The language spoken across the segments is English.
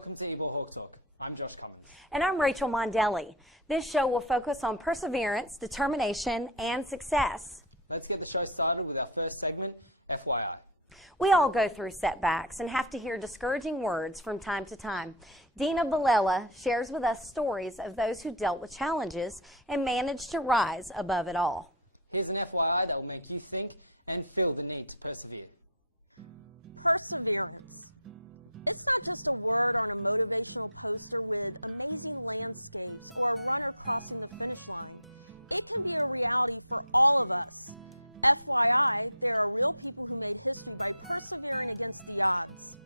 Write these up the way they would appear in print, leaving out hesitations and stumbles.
Welcome to Ybor Hawk Talk. I'm Josh Cummins. And I'm Rachel Mondelli. This show will focus on perseverance, determination, and success. Let's get the show started with our first segment, FYI. We all go through setbacks and have to hear discouraging words from time to time. Dina Villela shares with us stories of those who dealt with challenges and managed to rise above it all. Here's an FYI that will make you think and feel the need to persevere. Perseverance. It's not just a word on a motivational poster with amazing landscapes or a runner crossing the finish line. It can be a reality for all of us. FYI, there are real people who made history by persevering against the odds.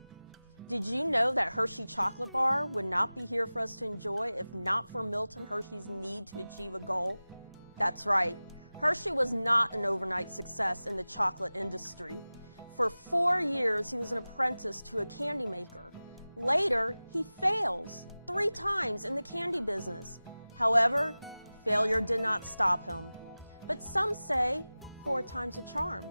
Did you know that Hershey chocolate bar would not be here for us to enjoy if not for Milton Hershey's need to achieve a goal? That's right. Hershey was not an overnight success in the chocolate industry. For 4 years, he was an apprentice to a candy maker. Later, he fails 3 times in the candy business. However, failure did not stop him. But some say 4 times a charm.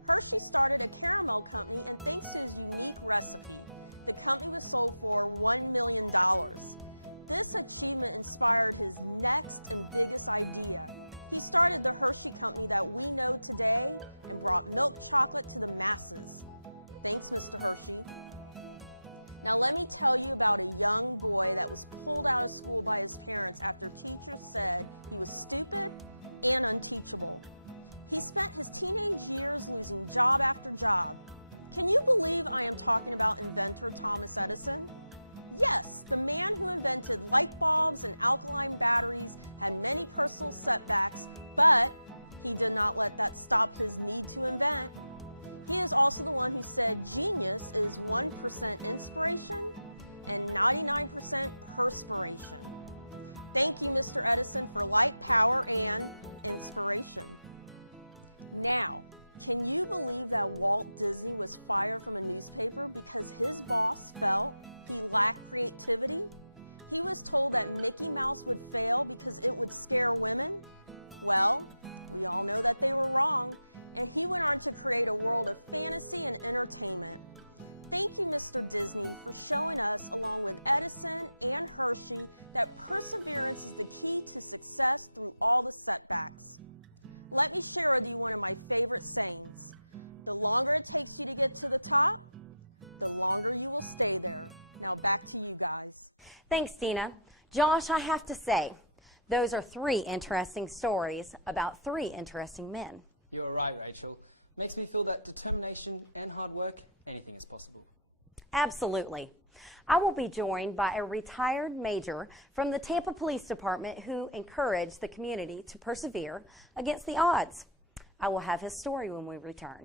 Hershey started a caramel company, and thanks to his unique recipe, the company was sold for $1 million. This achievement inspired his next and biggest idea. He started the Hershey Company that we know today and brought milk chocolate to the masses. Thanks, Mr. Hershey. Now let me tell you about a young boy that was pulled out of school by his parents after teachers said he was stupid and unteachable. He spent his teenage years losing job after job. Can you believe I am talking about inventor Thomas Edison? Yes, the man who invented light bulbs and alkaline batteries had many personal setbacks, but he did not let that stop his need to invent. He is also the one who said genius is 1% inspiration and 99% perspiration. Thank you, Mr. Edison, for light, power, and inspiration. Now, can you believe that Walt Disney was fired from a newspaper because his boss felt he lacked creativity? He was told that Mickey Mouse would fail because it would scare women? Well, we all know that they were wrong, and he went on to create a world of fantasy and entertainment. Thank you, Mr. Disney, for showing us, along with Edison and Hershey, that perseverance is the key to success through all the setbacks. Let me share with you one of my favorite sayings. The longer it takes you to get to the top, the longer you will stay there. Now back to you guys. Thanks, Dina. Josh, I have to say, those are 3 interesting stories about 3 interesting men. You are right, Rachel. Makes me feel that determination and hard work, anything is possible. Absolutely. I will be joined by a retired major from the Tampa Police Department who encouraged the community to persevere against the odds. I will have his story when we return.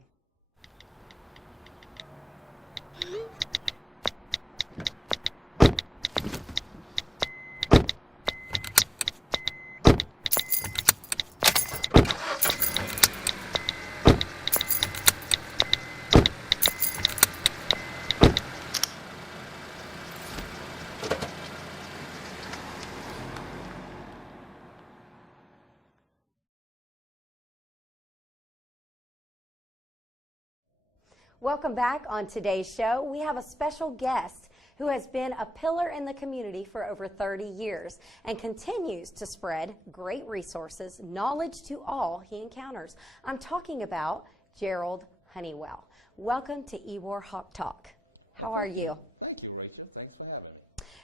Welcome back. On today's show, we have a special guest who has been a pillar in the community for over 30 years and continues to spread great resources, knowledge to all he encounters. I'm talking about Gerald Honeywell. Welcome to Ybor Hawk Talk. How are you? Thank you, Rachel. Thanks for having me.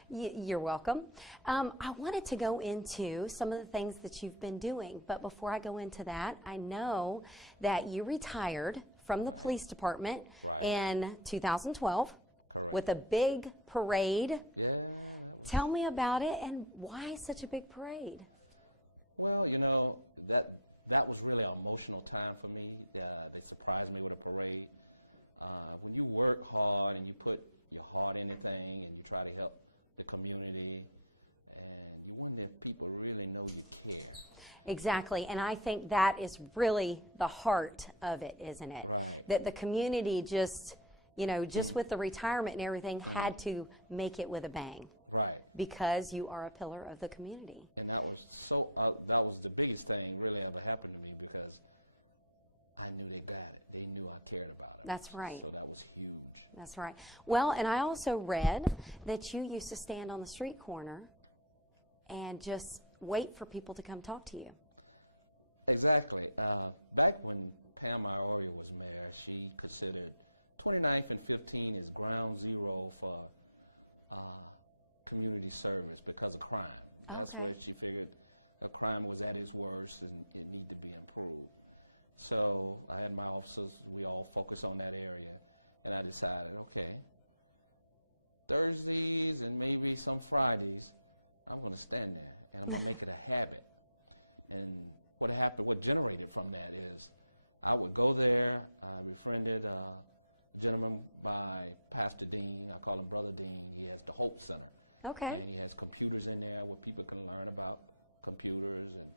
You're welcome. I wanted to go into some of the things that you've been doing, but before I go into that, I know that you retired from the police department in 2012. Correct. With a big parade. Yeah. Tell me about it and why such a big parade? Well, you know, that was really an emotional time for me. They surprised me with a parade. When you work hard and you put your heart in anything and you try to help the community, and you wonder if people really know you care. Exactly, and I think that is really the heart of it, isn't it? Right. That the community just, you know, just with the retirement and everything, had to make it with a bang. Right. Because you are a pillar of the community. And that was that was the biggest thing really ever happened to me, because I knew they got it. They knew I cared about them. That's right. So that was huge. That's right. Well, and I also read that you used to stand on the street corner and just wait for people to come talk to you. Exactly. Back when Pam Ioria was mayor, she considered 29th and 15 as ground zero for community service because of crime. That's Okay. where she figured crime was at its worst and it needed to be improved. So I had my officers, we all focused on that area, and I decided, okay, Thursdays and maybe some Fridays, I'm going to stand there, and I'm going to make it a habit. And what happened, what generated from that is I would go there. I befriended a gentleman by Pastor Dean. I call him Brother Dean. He has the Hope Center. Okay. And he has computers in there where people can learn about computers and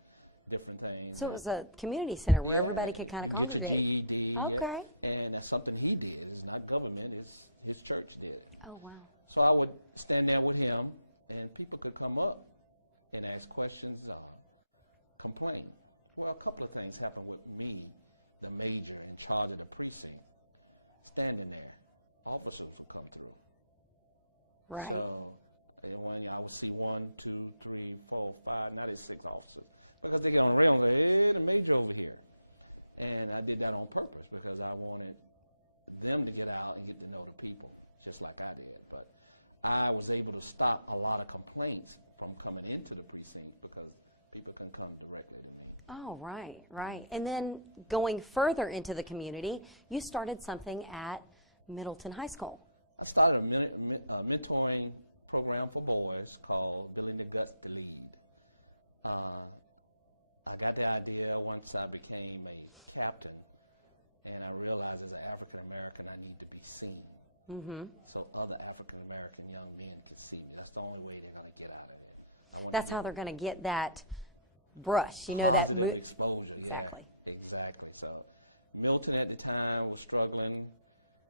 different things. So it was a community center where everybody could kind of you can get your GED. Okay. Yeah. And that's something he did. It's not government. It's his church did it. Oh, wow. So I would stand there with him, and people could come up and ask questions, complain. Well, a couple of things happened with me, the major in charge of the precinct, standing there. Officers would come through. Right. So when I would see 1, 2, 3, 4, 5, now there's 6 officers. Because they get on the rail and say, hey, the major over here. And I did that on purpose because I wanted them to get out and get to know the people, just like I did. But I was able to stop a lot of complaints from coming into the precinct because people can come directly to me. Oh, right, right. And then going further into the community, you started something at Middleton High School. I started a mentoring program for boys called Building the Guts to Lead. I got the idea once I became a captain, and I realized as an African American I need to be seen. Mm-hmm. So other African American young men could see me. That's the only way they're going to get out of it. That's how they're going to get that brush, you know, positive that exposure. Exactly. Yeah, exactly. So Milton at the time was struggling.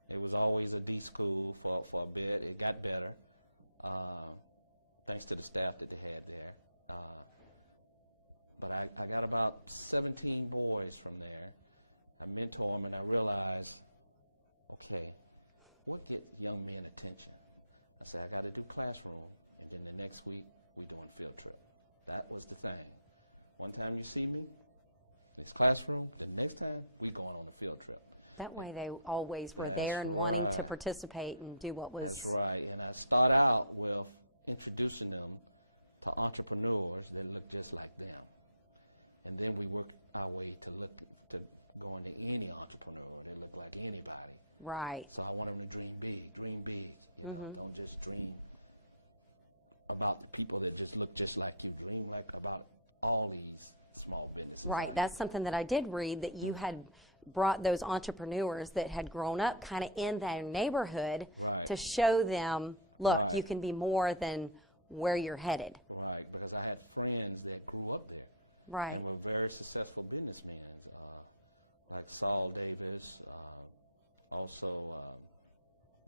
It was always a D school for a bit. It got better, thanks to the staff that they had there. But I got about 17 boys from there. I mentor them, and I realized, okay, what gets young men attention? I said, I got to do classroom, and then the next week, we doing field trip. That was the thing. One time you see me, it's classroom. The next time, we going on a field trip. That way they always were That's there and wanting to right. participate and do what was... That's right. And I start out with introducing them to entrepreneurs that look just like them. And then we work our way to go into any entrepreneur that look like anybody. Right. So I want them to dream big, you know, don't just dream about the people that just look just like you. Dream like about all these small businesses. Right. That's something that I did read, that you had brought those entrepreneurs that had grown up kind of in their neighborhood Right. to show them, look, Right. you can be more than where you're headed. Right, because I had friends that grew up there. Right. And were very successful businessmen, like Saul Davis, also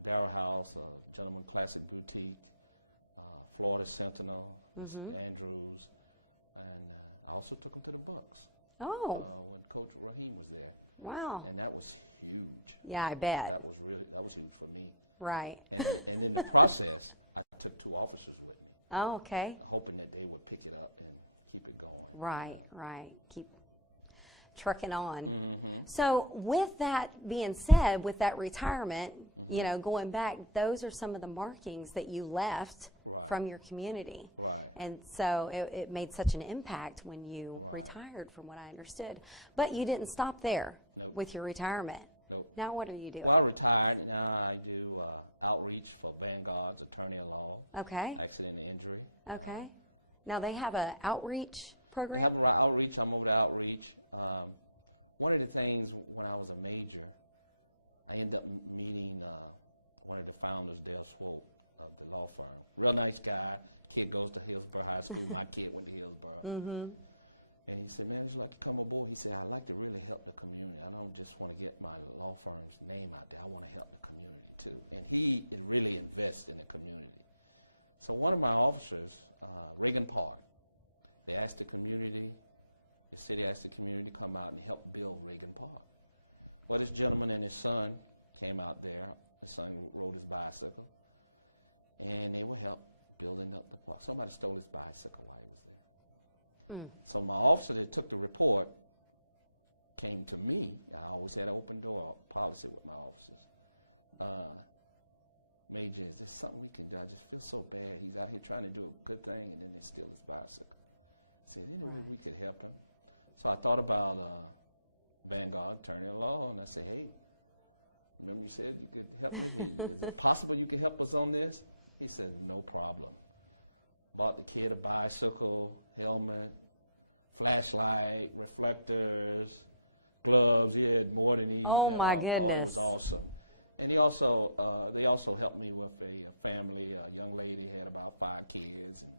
Darrell House, Gentleman Classic Boutique, Florida Sentinel, Miss Andrews, and I also took them to the Bucks when Coach Raheem was there. Wow. And that was huge. Yeah, I bet. That was huge for me. Right. And in the process, I took 2 officers with me, Oh, okay. hoping that they would pick it up and keep it going. Right, right. Keep trucking on. Mm-hmm. So with that being said, with that retirement, you know, going back, those are some of the markings that you left Right. from your community. Right. And so it made such an impact when you Right. retired, from what I understood. But you didn't stop there Nope. with your retirement. Nope. Now what are you doing? Well, I retired. Now I do outreach for Vanguard's attorney at law, Okay. accident and injury. Okay. Now they have an outreach program? They have an outreach. I'm over to outreach. One of the things when I was a major, I ended up meeting one of the founders, Dale Swope, of the law firm. Real nice guy. Kid goes to Hillsborough High School. My kid went to Hillsborough. Mm-hmm. And he said, man, I'd like to come aboard. He said, I'd like to really help the community. I don't just want to get my law firm's name out there. I want to help the community, too. And he really invests in the community. So one of my officers, Reagan Park, they asked the community, the city asked the community to come out and help build Reagan Park. Well, this gentleman and his son came out there. His son rode his bicycle, and they were help building up the park. Somebody stole his bicycle while he was there. So my officer that took the report came to me. I always had an open door policy with my officers. Major, is there something we can do? I just feel so bad. He's out here trying to do a good thing, and then they steal his bicycle. I said, any way we could help him? So I thought about Vanguard, attorney at law, and I said, hey, remember you said you could help me? Is it possible you could help us on this? He said, no problem. Bought the kid a bicycle, helmet, flashlight, reflectors, gloves. He had more than he. Oh, my Oh, goodness. it was awesome. And he also, they also helped me with a family. A young lady had about 5 kids, and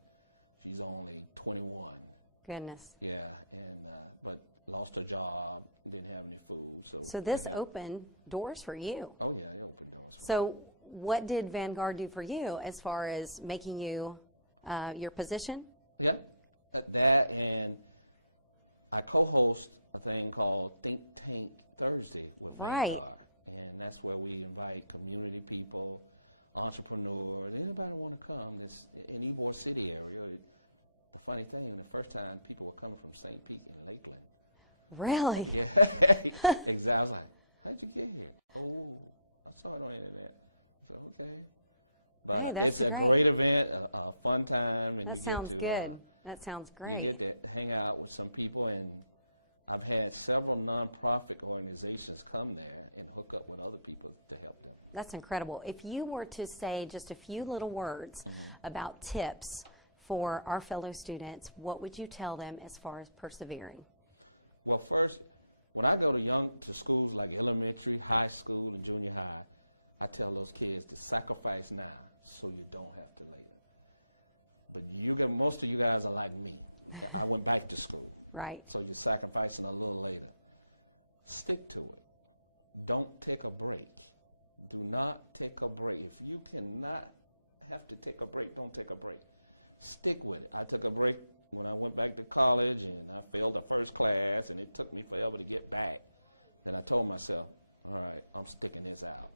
she's only 21. Goodness. Yeah, and but lost her job, didn't have any food. So this opened doors for you. Oh yeah, it opened doors for me. So what did Vanguard do for you as far as making you your position? Yeah, that, and I co-host a thing called Think Tank Thursday with Right. Vanguard, and that's where we invite community people, entrepreneurs, anybody want to come. This in Ybor City area. The funny thing, the first time people were coming from St. Pete and Lakeland. Really? Yeah, exactly. I was like, how'd you get here? Oh, I saw it on the internet. I said, okay. But Hey, that's it's a great. great event, a fun time, and That you sounds get to good. That sounds great. you get to hang out with some people, and I've had several nonprofit organizations come there and hook up with other people to help them. That's incredible. If you were to say just a few little words about tips for our fellow students, what would you tell them as far as persevering? Well, first, when I go to schools like elementary, high school, and junior high, I tell those kids to sacrifice now so you don't have to later. But most of you guys are like me. I went back to school. Right. So you're sacrificing a little later. Stick to it. Don't take a break. Do not take a break. If you cannot have to take a break, don't take a break. Stick with it. I took a break when I went back to college, and I failed the first class, and it took me forever to get back. Then I told myself, all right, I'm sticking this out.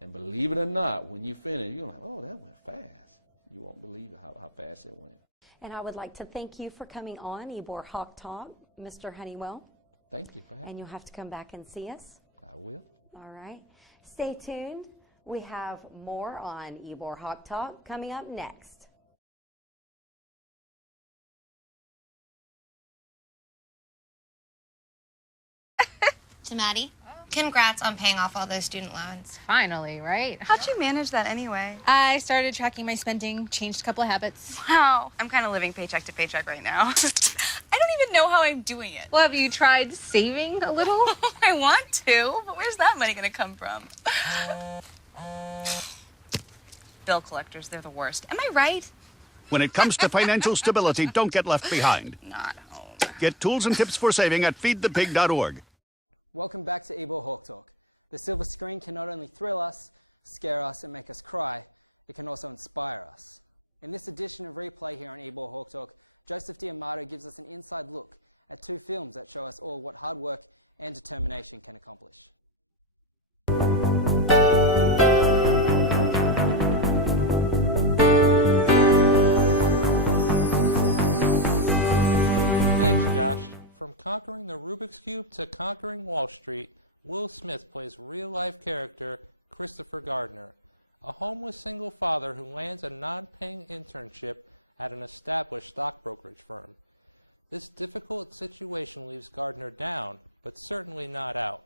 And believe it or not, when you finish, you're like, oh, that went fast. You won't believe it how fast it went. And I would like to thank you for coming on Ybor Hawk Talk, Mr. Honeywell. Thank you for having And me. you'll have to come back and see us. I will. All right. Stay tuned. We have more on Ybor Hawk Talk coming up next. To Maddie, congrats on paying off all those student loans. Finally, right? How'd you manage that anyway? I started tracking my spending, changed a couple of habits. Wow. I'm kind of living paycheck to paycheck right now. I don't even know how I'm doing it. Well, have you tried saving a little? I want to, but where's that money going to come from? Bill collectors, they're the worst. Am I right? When it comes to financial stability, don't get left behind. Not home. Get tools and tips for saving at feedthepig.org. Welcome back to Ybor Hawk Talk. The silver screen can not only thrill us, scare us, and make us cry, it can also inspire us. In this edition of Replay here on Ybor Hawk Talk, Joseph D'Amato gives us an inside look at 2 films that show us all what hard work and determination can accomplish. Thanks, Josh. From conquering the Rubik's Cube to conquering Wall Street, Will Smith plays real-life character Christopher Gardner, a homeless single father who lands a non-paying internship at an established stock brokerage firm. This difficult situation leaves Gardner down, but certainly not out.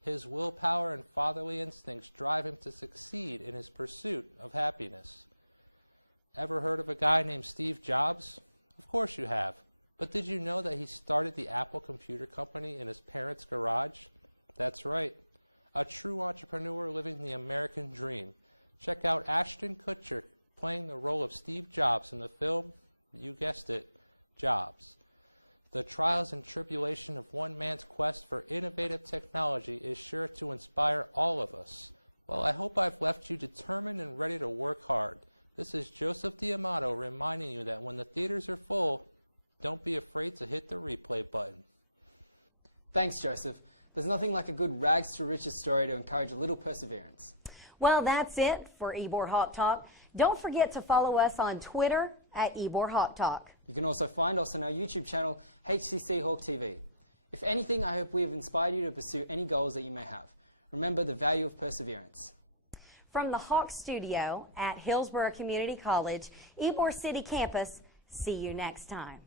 His willpower and fatherly instincts drive him to succeed in his pursuit of happiness. Ever heard of a guy named Steve Jobs? Of course you have. But did you know that he started the Apple computer company in his parents' garage? That's right. A true entrepreneur living the American dream. Check out Ashton Kutcher playing the role of Steve Jobs in the film, you guessed it, Jobs. The trials and tribulation of one man's quest for innovative technology is sure to inspire all of us. Well, I hope I've left you determined and ready to work hard. This is Joseph D'Amato reminding you that when the theaters are full, don't be afraid to hit the replay button. Thanks, Joseph. There's nothing like a good rags to riches story to encourage a little perseverance. Well, that's it for Ybor Hawk Talk. Don't forget to follow us on Twitter at Ybor Hawk Talk. You can also find us on our YouTube channel, HCC Hawk TV. If anything, I hope we have inspired you to pursue any goals that you may have. Remember the value of perseverance. From the Hawk Studio at Hillsborough Community College, Ybor City Campus, see you next time.